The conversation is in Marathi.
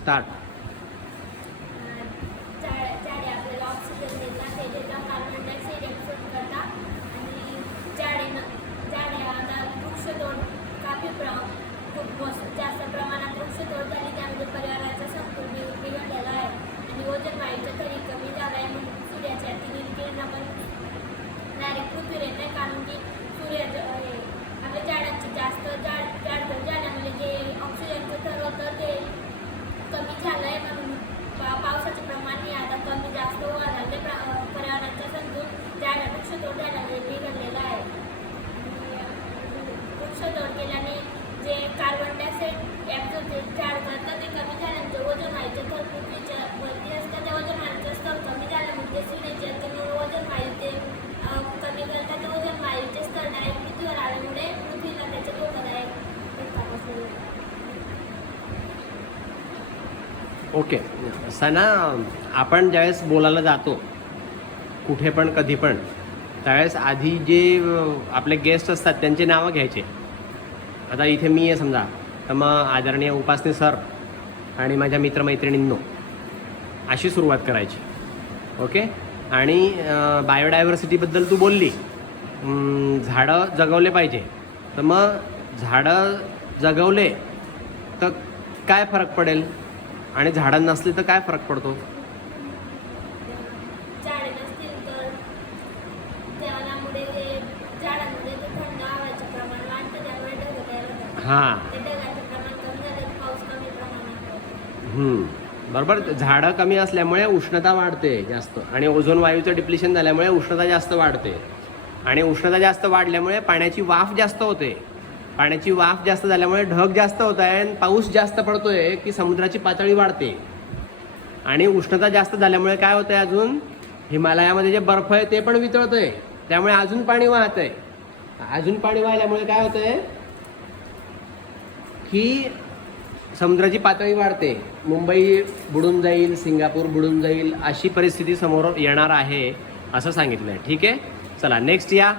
स्टार्ट. झाडे आपल्याला ऑक्सिजन देतात, ते देतात कार्बन डायऑक्साईड ॲब्सॉर्ब करतात. आणि झाडे आता वृक्षतोड खूप जास्त प्रमाणात वृक्षतोड झाली, त्यामुळे पर्यावरणाचा समतोल बिघडलेला आहे. आणि ओझोन वायूचा थर कमी झाला आहे, म्हणून सूर्याच्या अतिनील किरणं पण डायरेक्ट पृथ्वीवर येत नाही, कारण की आपल्या झाडांची जास्त झाड झाल्यामुळे जे ऑक्सिजनचं थर होतं ते कमी झालं आहे, म्हणून पावसाचं प्रमाणही आता कमी जास्त व्हायला लागले. पर्यावरणाचा समतोल वृक्षतोड झाल्यामुळे बिघडलेला आहे. वृक्षतोड केल्याने जे कार्बन डायऑक्साईड ॲब्सॉर्ब झाड करतं ते कमी झाल्यानंतर ओझोन वायूचे थर पृथ्वीच्या वरती असतं, त्या ओझोन वायूचं स्तर कमी झाल्यामुळे सूर्याचे अतिनील ओझोन वायू ते कमी करतात. ते ओझोन वायूचे स्तर डायरेक्ट पृथ्वीवर आल्यामुळे पृथ्वीला त्याचे धोकादायक असतात. ओके. सना, आपण ज्यावेळेस बोलायला जातो कुठे पण कधी पण, त्यावेळेस आधी जे आपले गेस्ट असतात त्यांची नावं घ्यायचे. आता इथे मी आहे समजा, तर मग आदरणीय उपासनी सर आणि माझ्या मित्रमैत्रिणींनो अशी सुरुवात करायची. ओके. आणि बायोडायव्हर्सिटीबद्दल तू बोलली, झाडं जगवले पाहिजे. तर मग झाडं जगवले तर काय फरक पडेल आणि झाडं नसली तर काय फरक पडतो? झाडे नसतील तर त्यामुळे झाडांमध्ये थंड हवेचं प्रमाण वाढतं, त्यामुळे ढग तयार होतात. हां. ते ढगाचं प्रमाण कमी झालं तर पाऊस कमी प्रमाणात पडतो. बरोबर. झाडं कमी असल्यामुळे उष्णता वाढते जास्त, आणि ओझोन वायूचं डिप्लिशन झाल्यामुळे उष्णता जास्त वाढते, आणि उष्णता जास्त वाढल्यामुळे पाण्याची वाफ जास्त होते. पाण्याची वाफ जास्त झाल्यामुळे ढग जास्त होत आहे आणि पाऊस जास्त पडतोय की समुद्राची पातळी वाढते. आणि उष्णता जास्त झाल्यामुळे काय होतंय, अजून हिमालयामध्ये जे बर्फ आहे ते पण वितळतंय, त्यामुळे अजून पाणी वाहतंय. अजून पाणी वाहिल्यामुळे काय होतंय की समुद्राची पातळी वाढते, मुंबई बुडून जाईल, सिंगापूर बुडून जाईल, अशी परिस्थिती समोर येणार आहे असं सांगितलं आहे. ठीक आहे, चला नेक्स्ट या.